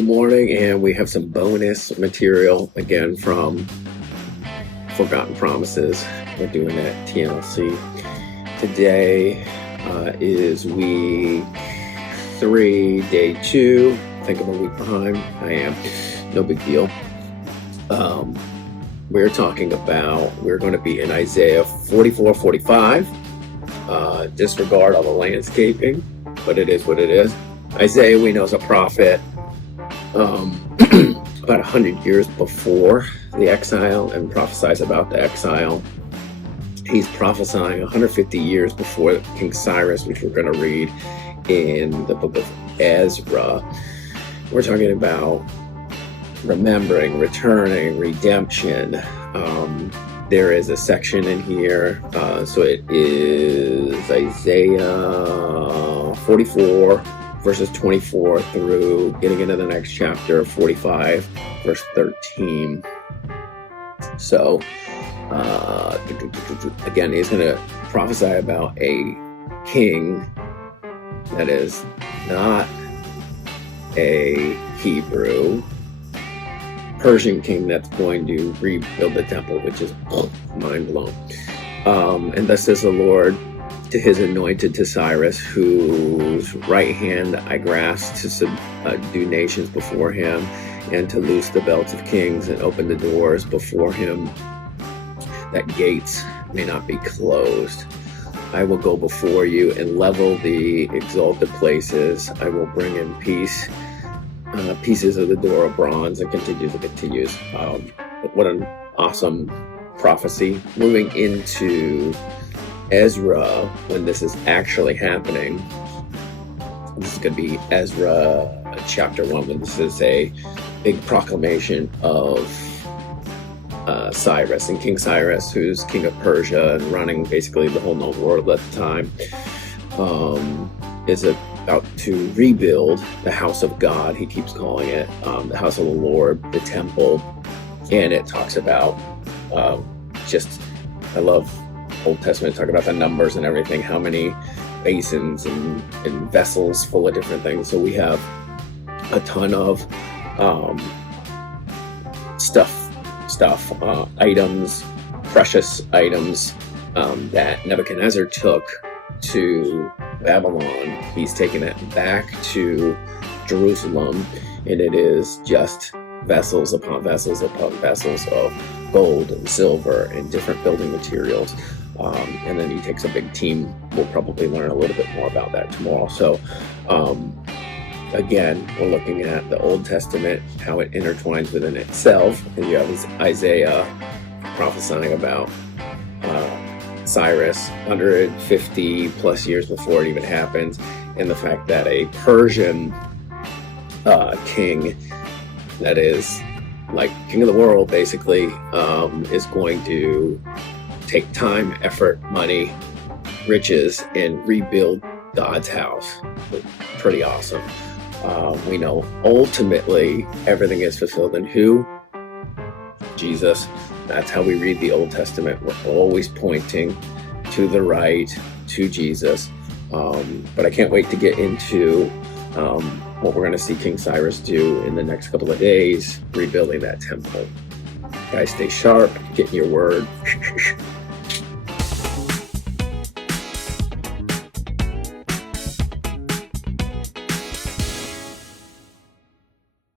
Good morning, and we have some bonus material again from Forgotten Promises. We're doing that TLC. Today is week 3, day 2. I think I'm a week behind. I am. No big deal. We're going to be in Isaiah 44, 45. Disregard all the landscaping, but it is what it is. Isaiah, we know, is a prophet. About 100 years before the exile, and prophesies about the exile. He's prophesying 150 years before King Cyrus, which we're going to read in the book of Ezra. We're talking about remembering, returning, redemption. There is a section in here, so it is Isaiah 44 verses 24 through getting into the next chapter, 45, verse 13. So, again, he's going to prophesy about a king that is not a Hebrew, Persian king that's going to rebuild the temple, which is mind blown. And thus says the Lord to his anointed, to Cyrus, whose right hand I grasped to subdue nations before him, and to loose the belts of kings and open the doors before him, that gates may not be closed. I will go before you and level the exalted places. I will bring in peace, pieces of the door of bronze, and continues. What an awesome prophecy. Moving into Ezra, when this is actually happening, this is going to be Ezra chapter 1, when this is a big proclamation of Cyrus, and King Cyrus, who's king of Persia and running basically the whole known world at the time, is about to rebuild the house of God. He keeps calling it the house of the Lord, the temple. And it talks about I love Old Testament, talk about the numbers and everything, how many basins and vessels full of different things. So we have a ton of items, precious items that Nebuchadnezzar took to Babylon. He's taken it back to Jerusalem, and it is just vessels upon vessels upon vessels of gold and silver and different building materials. And then he takes a big team. We'll probably learn a little bit more about that tomorrow. So, again, we're looking at the Old Testament, how it intertwines within itself. And you have Isaiah prophesying about Cyrus 150 plus years before it even happens, and the fact that a Persian king that is like king of the world, basically, is going to take time, effort, money, riches, and rebuild God's house. Pretty awesome. We know ultimately everything is fulfilled in who? Jesus. That's how we read the Old Testament. We're always pointing to the right, to Jesus. But I can't wait to get into what we're going to see King Cyrus do in the next couple of days, rebuilding that temple. Guys, stay sharp, get in your word.